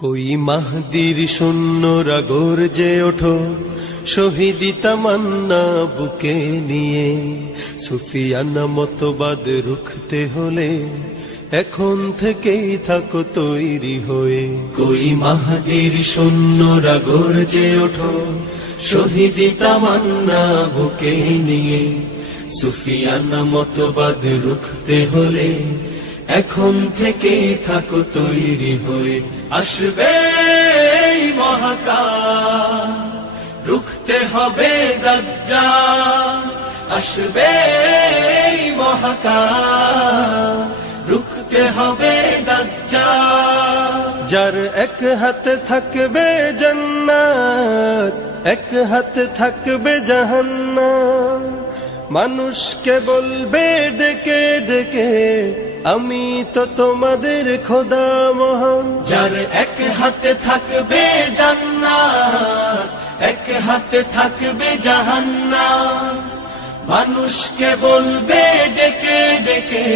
कोई মাহদির সৈন্যরা গর্জে ওঠো, শহীদি তামান্না বুকে নিয়ে। সুফিয়ানা মতবাদ রুখতে হলে এখন থেকেই থাকো তৈরি হয়ে। कोई মাহদির সৈন্যরা গর্জে ওঠো, শহীদি তামান্না বুকে নিয়ে। সুফিয়ানা মতবাদ রুখতে হলে এখন থেকে থাকো তৈরি হয়ে। আসবে এই মহাকাল, রুখতে হবে দাজ্জাল। আসবে এই মহাকাল, রুখতে হবে দাজ্জাল। যার এক হাতে থাকবে জান্নাত, এক হাতে থাকবে জাহান্নাম। মানুষকে বলবে ডেকে ডেকে, আমি তো তোমাদের খোদা মহান। যার এক হাতে থাকবে জান্নাত, এক হাতে থাকবে জাহান্নাম। মানুষকে বলবে ডেকে ডেকে,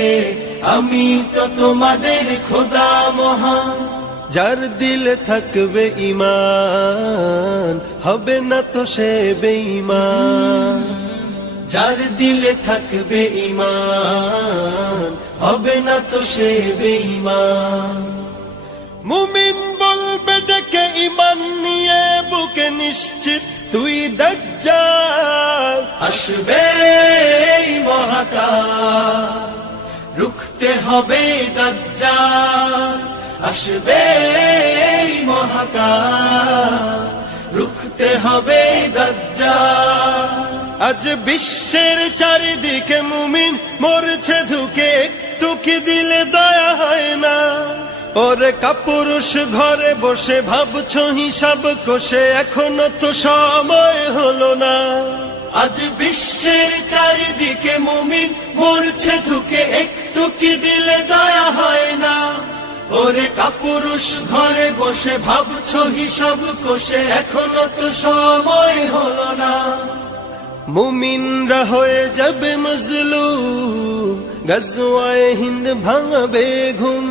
আমি তো তোমাদের খোদা মহান। যার দিলে থাকবে ঈমান, হবে না তো সে বেঈমান। যার দিলে থাকবে ঈমান, হবে না তো সে বেঈমান। মুমিন বলবে ডেকে ঈমান নিয়ে বুকে নিশ্চিত, তুই দাজ্জাল। আসবে এই মহাকাল, রুখতে হবে দাজ্জাল। আসবে এই মহাকাল, রুখতে হবে দাজ্জাল। আজ বিশ্বের চারিদিকে মুমিন মরছে ধুকে, একটু কি দিলে দয়া হয় না? ওরে কাপুরুষ ঘরে বসে ভাবছো হিসাব কষে, এখনো তো সময় হলো না। আজ বিশ্বের চারিদিকে মুমিন মরছে ধুকে, একটু কি দিলে দয়া হয় না? ওরে কাপুরুষ ঘরে বসে ভাবছো হিসাব কষে, এখনো তো সময় হলো না। মুমিনরা হয়ে যাবে মজলুম, গজওয়ায়ে হিন্দ ভাঙবে ঘুম।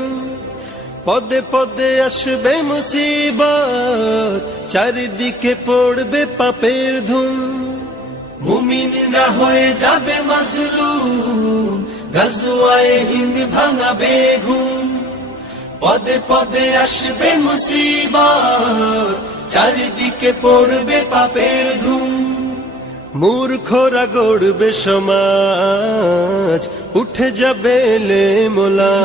পদে পদে আসবে মুসিবত, চারিদিকে পড়বে পাপের ধুম। মুমিনরা হয়ে যাবে মজলুম, গজওয়ায়ে হিন্দ ভাঙবে ঘুম। পদে পদে আসবে মুসিবত, চারিদিকে পড়বে পাপের ধুম। মূর্খরা গড়বে সমাজ, উঠে যাবে লেমোলা।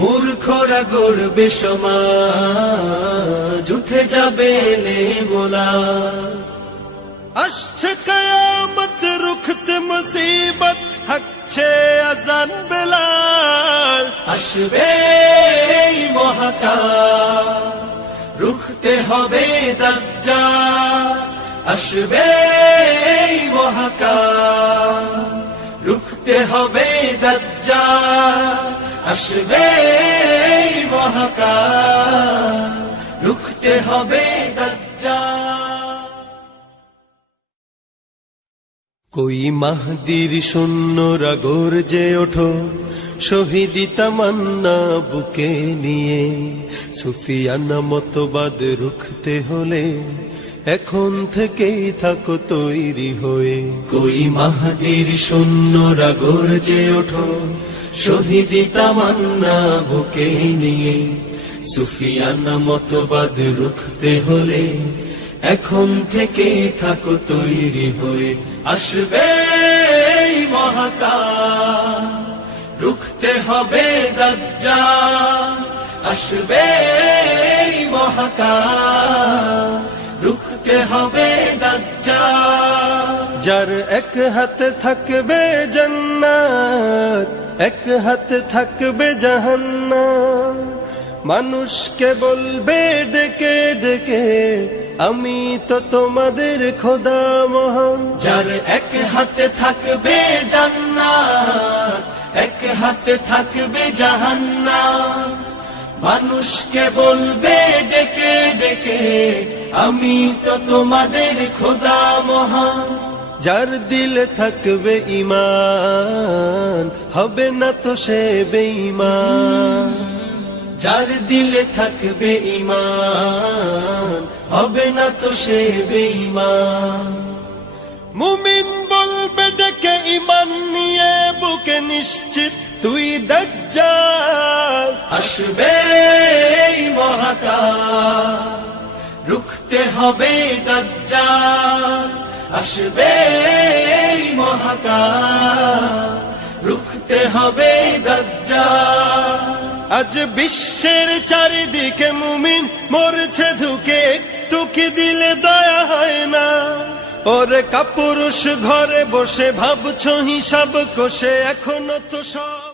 মূর্খরা গড়বে সমাজ, উঠে যাবে লেমোলা। আসছে কিয়ামত, রুখতে মুসিবত, হাঁকছে আজান বেলাল। আসবে এই মহাকাল, রুখতে হবে দাজ্জাল। আসবে এই মহাকাল, রুখতে হবে দাজ্জাল। আসবে এই মহাকাল, রুখতে হবে দাজ্জাল। कोई মাহদির সৈন্যরা গর্জে ওঠো, শহীদি তামান্না বুকে নিয়ে। সুফিয়ানা মতবাদ রুখতে হলে এখন থেকেই থাকো তৈরি হয়ে। कोई মাহদির সৈন্যরা গর্জে ওঠো, শহীদি তামান্না বুকে নিয়ে। সুফিয়ানা মতবাদ রুখতে হলে এখন থেকে থাকো তৈরি হয়ে। আসবে এই মহাকাল, রুখতে হবে দাজ্জাল। আসবে এই মহাকাল, রুখতে হবে দাজ্জাল। যার এক হাতে থাকবে জান্নাত, এক হাতে থাকবে জাহান্নাম। মানুষকে বলবে ডেকে ডেকে, আমি তো তোমাদের খোদা মহান। যার এক হাতে থাকবে জান্নাত, এক হাতে থাকবে জাহান্নাম। মানুষকে বলবে ডেকে ডেকে, আমি তো তোমাদের খোদা মহান। যার দিলে থাকবে ঈমান, হবে না তো সে বেঈমান। যার দিলে থাকবে ঈমান হবে না তো সে বেঈমান। মুমিন বলবে ডেকে ঈমান নিয়ে বুকে নিশ্চিত তুই দাজ্জাল আসবে এই মহাকাল, রুখতে হবে দাজ্জাল আসবে এই মহাকাল, রুখতে হবে দাজ্জাল। আজ বিশ্বের চারিদিকে মুমিন মরছে ধুকে, একটু কি দিলে দয়া হয় না? ওরে কাপুরুষ ঘরে বসে ভাবছো হিসাব কষে, এখনো তো সব